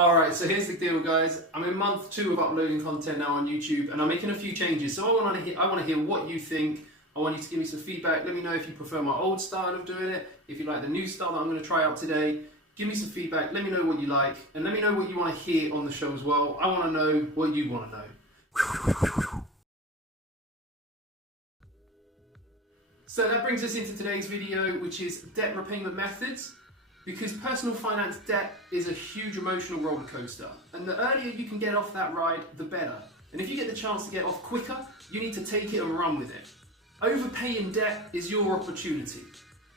Alright, so here's the deal, guys. I'm in month 2 of uploading content now on YouTube, and I'm making a few changes. So I want to hear what you think. I want you to give me some feedback. Let me know if you prefer my old style of doing it, if you like the new style that I'm going to try out today. Give me some feedback. Let me know what you like, and let me know what you want to hear on the show as well. I want to know what you want to know. So that brings us into today's video, which is debt repayment methods. Because personal finance debt is a huge emotional roller coaster, and the earlier you can get off that ride, the better. And if you get the chance to get off quicker, you need to take it and run with it. Overpaying debt is your opportunity.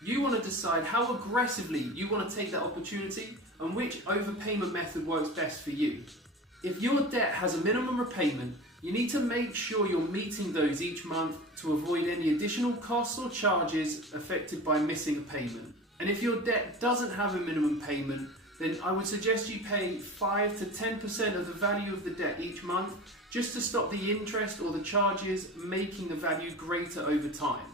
You want to decide how aggressively you want to take that opportunity and which overpayment method works best for you. If your debt has a minimum repayment, you need to make sure you're meeting those each month to avoid any additional costs or charges affected by missing a payment. And if your debt doesn't have a minimum payment, then I would suggest you pay 5 to 10% of the value of the debt each month, just to stop the interest or the charges making the value greater over time.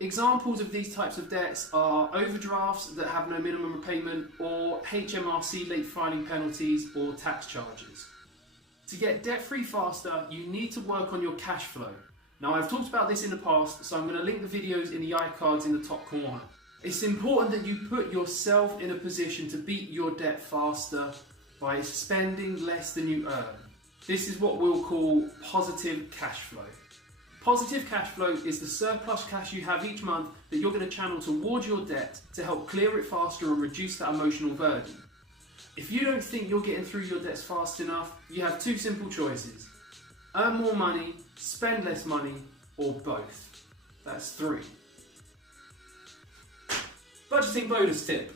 Examples of these types of debts are overdrafts that have no minimum repayment, or HMRC late filing penalties or tax charges. To get debt-free faster, you need to work on your cash flow. Now, I've talked about this in the past, so I'm going to link the videos in the iCards in the top corner. It's important that you put yourself in a position to beat your debt faster by spending less than you earn. This is what we'll call positive cash flow. Positive cash flow is the surplus cash you have each month that you're going to channel towards your debt to help clear it faster and reduce that emotional burden. If you don't think you're getting through your debts fast enough, you have 2 simple choices. Earn more money, spend less money, or both. That's 3. Budgeting bonus tip.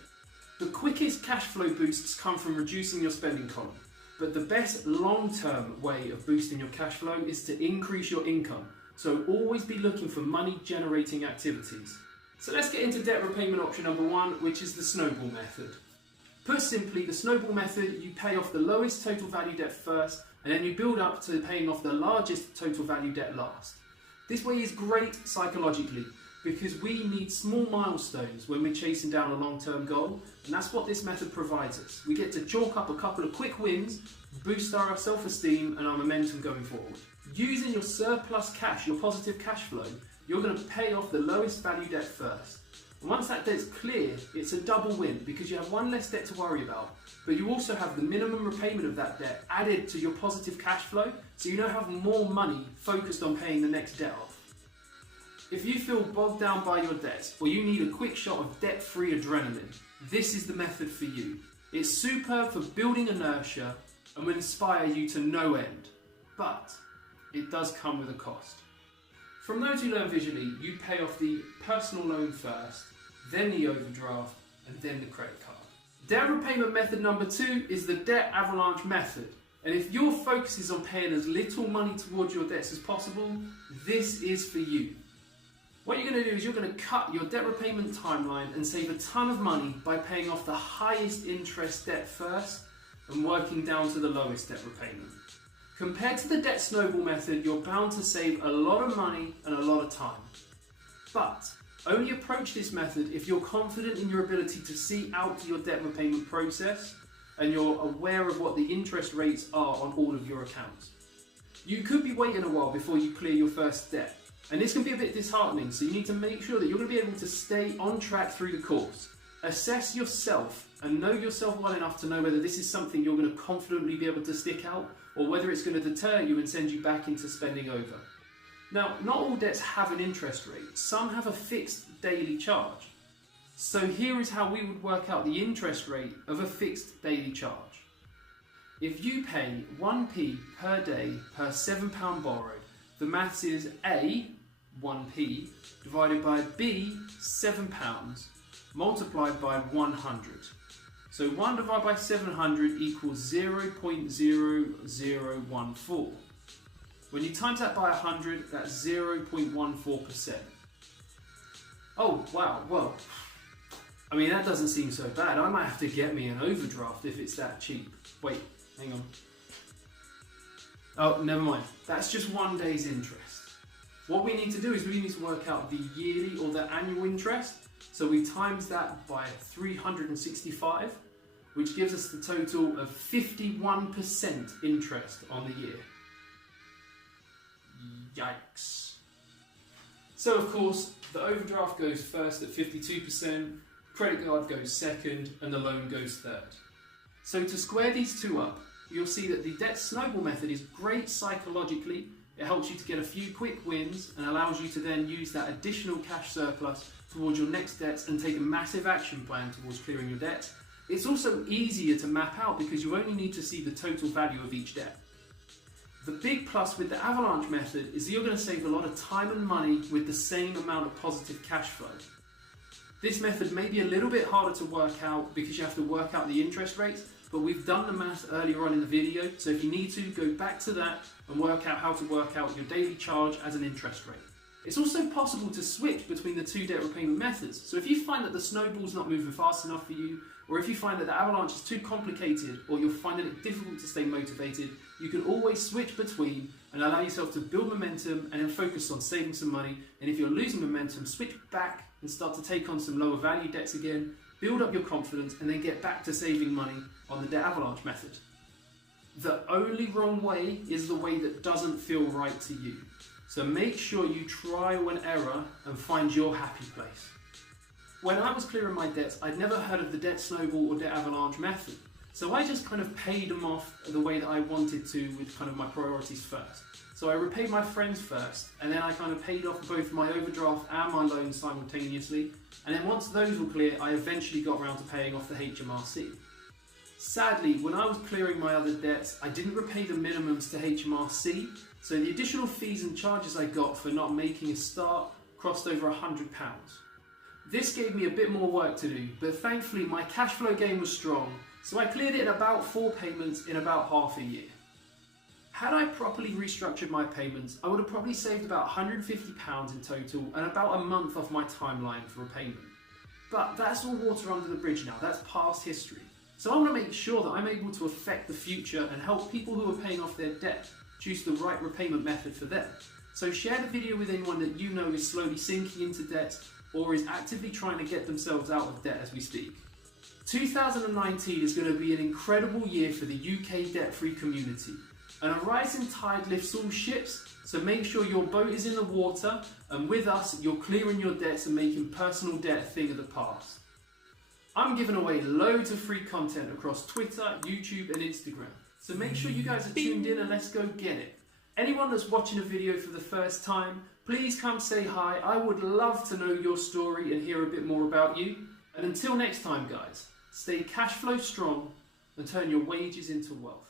The quickest cash flow boosts come from reducing your spending column, but the best long-term way of boosting your cash flow is to increase your income, so always be looking for money-generating activities. So let's get into debt repayment option number 1, which is the snowball method. Put simply, the snowball method, you pay off the lowest total value debt first, and then you build up to paying off the largest total value debt last. This way is great psychologically, because we need small milestones when we're chasing down a long-term goal, and that's what this method provides us. We get to chalk up a couple of quick wins, boost our self-esteem and our momentum going forward. Using your surplus cash, your positive cash flow, you're going to pay off the lowest value debt first. And once that debt's clear, it's a double win because you have one less debt to worry about, but you also have the minimum repayment of that debt added to your positive cash flow, so you now have more money focused on paying the next debt off. If you feel bogged down by your debts, or you need a quick shot of debt-free adrenaline, this is the method for you. It's superb for building inertia and will inspire you to no end, but it does come with a cost. From those who learn visually, you pay off the personal loan first, then the overdraft, and then the credit card. Debt repayment method number 2 is the debt-avalanche method. And if your focus is on paying as little money towards your debts as possible, this is for you. What you're going to do is you're going to cut your debt repayment timeline and save a ton of money by paying off the highest interest debt first and working down to the lowest debt repayment. Compared to the debt snowball method, you're bound to save a lot of money and a lot of time. But only approach this method if you're confident in your ability to see out your debt repayment process and you're aware of what the interest rates are on all of your accounts. You could be waiting a while before you clear your first debt. And this can be a bit disheartening, so you need to make sure that you're going to be able to stay on track through the course. Assess yourself and know yourself well enough to know whether this is something you're going to confidently be able to stick out, or whether it's going to deter you and send you back into spending over. Now, not all debts have an interest rate. Some have a fixed daily charge. So here is how we would work out the interest rate of a fixed daily charge. If you pay 1p per day per £7 borrowed, the maths is A, 1p, divided by B, £7, multiplied by 100. So 1 divided by 700 equals 0.0014. When you times that by 100, that's 0.14%. Oh, wow, well, I mean, that doesn't seem so bad. I might have to get me an overdraft if it's that cheap. Wait, hang on. Oh, never mind. That's just 1 day's interest. What we need to do is we need to work out the yearly or the annual interest. So we times that by 365 which gives us the total of 51% interest on the year. Yikes. So of course, the overdraft goes first at 52%, credit card goes second, and the loan goes third. So to square these two up, you'll see that the debt snowball method is great psychologically. It helps you to get a few quick wins and allows you to then use that additional cash surplus towards your next debts and take a massive action plan towards clearing your debt. It's also easier to map out because you only need to see the total value of each debt. The big plus with the Avalanche method is that you're going to save a lot of time and money with the same amount of positive cash flow. This method may be a little bit harder to work out because you have to work out the interest rates, but we've done the math earlier on in the video, so if you need to, go back to that and work out how to work out your daily charge as an interest rate. It's also possible to switch between the two debt repayment methods, so if you find that the snowball's not moving fast enough for you, or if you find that the avalanche is too complicated, or you're finding it difficult to stay motivated, you can always switch between and allow yourself to build momentum and then focus on saving some money. And if you're losing momentum, switch back and start to take on some lower value debts again, build up your confidence, and then get back to saving money on the debt-avalanche method. The only wrong way is the way that doesn't feel right to you. So make sure you trial and error and find your happy place. When I was clearing my debts, I'd never heard of the debt snowball or debt avalanche method. So I just kind of paid them off the way that I wanted to with kind of my priorities first. So I repaid my friends first, and then I kind of paid off both my overdraft and my loans simultaneously. And then once those were clear, I eventually got around to paying off the HMRC. Sadly, when I was clearing my other debts, I didn't repay the minimums to HMRC, so the additional fees and charges I got for not making a start crossed over £100. This gave me a bit more work to do, but thankfully my cash flow game was strong, so I cleared it in about 4 payments in about half a year. Had I properly restructured my payments, I would have probably saved about £150 in total and about a month off my timeline for repayment. But that's all water under the bridge now, that's past history. So I want to make sure that I'm able to affect the future and help people who are paying off their debt choose the right repayment method for them. So share the video with anyone that you know is slowly sinking into debt or is actively trying to get themselves out of debt as we speak. 2019 is going to be an incredible year for the UK debt-free community. And a rising tide lifts all ships, so make sure your boat is in the water, and with us, you're clearing your debts and making personal debt a thing of the past. I'm giving away loads of free content across Twitter, YouTube and Instagram, so make sure you guys are tuned in and let's go get it. Anyone that's watching a video for the first time, please come say hi. I would love to know your story and hear a bit more about you. And until next time guys, stay cash flow strong and turn your wages into wealth.